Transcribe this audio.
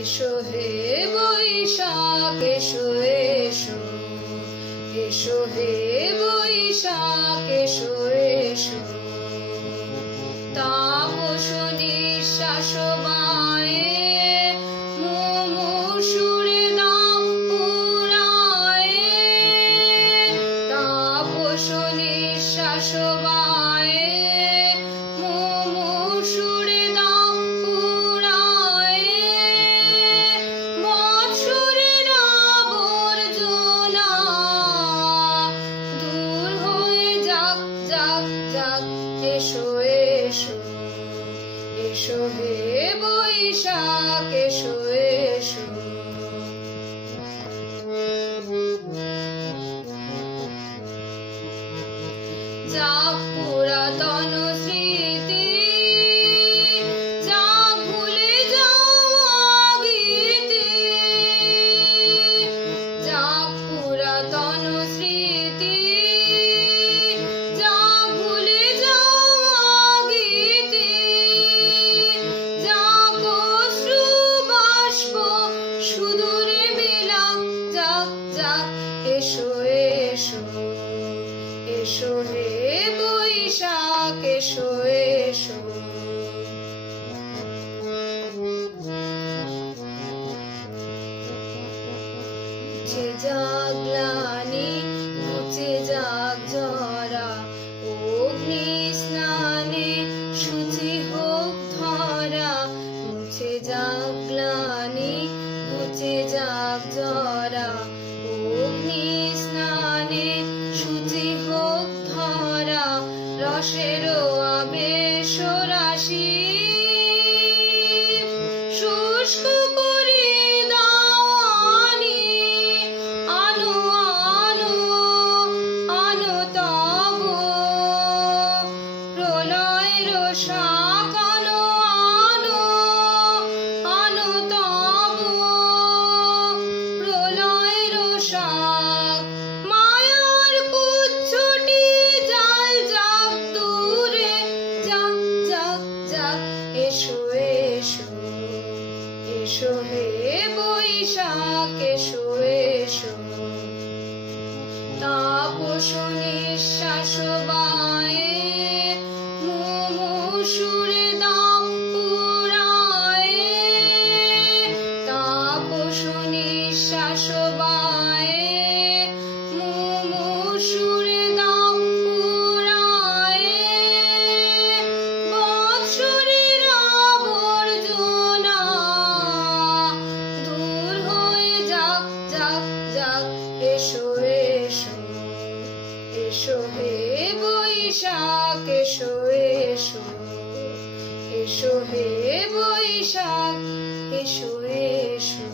এসো হে বৈশাখ এসো এসো, এসো হে বৈশাখ এসো এসো। তাপস নিঃশ্বাস বায়ে মুমূর্ষুরে দাও পুরায়ে। তাপস নিঃশ্বাস বায়ে মুমূর্ষুরে দাও পুরায়ে। বৎসরের আবর্জনা দূর হয়ে যাক যাক যাক। এসো এসো, এসো হে বৈশাখ এসো এসো। যাক পুরাতন স্মৃতি, যাক ভুলে যাওয়া গীতি। যাক পুরাতন স্মৃতি, যাক ভুলে যাওয়া গীতি। যাক অশ্রু বাষ্প সুদূরে বিলাক যাক যাক। এসো এসো, এসো হে বৈশাখ এসো এসো। মুছে যাক গ্লানি, মুছে যাক জরা। অগ্নি স্নানে শুচি হোক ধরা। মুছে যাক গ্লানি, মুছে যাক জরা। অগ্নি স্নানে শুচি হোক ধরা। রসের আবেশ রাশি শুষ্ক করে দাও আনি। আনো আনো আনো তব প্রলয়ের শাক। আনো আনো আনো তব প্রলয়ের শাক। মায়ার কুচ্ছটি জাল যাক দূরে যাক যাক যাক। এসো এসো, এসো হে বৈশাখ এসো এসো। তাপস নিঃশ্বাস বায়ে মুমূর্ষুরে দাও পুরায়ে। তাপস নিঃশ্বাস বায়ে মুমূর্ষুরে দাও পুরায়ে। বৎসরের আবর্জনা দূর হয়ে যাক যাক যাক। এসো এসো, এসো হে বৈশাখ এসো এসো। এসো হে বৈশাখ এসো এসো।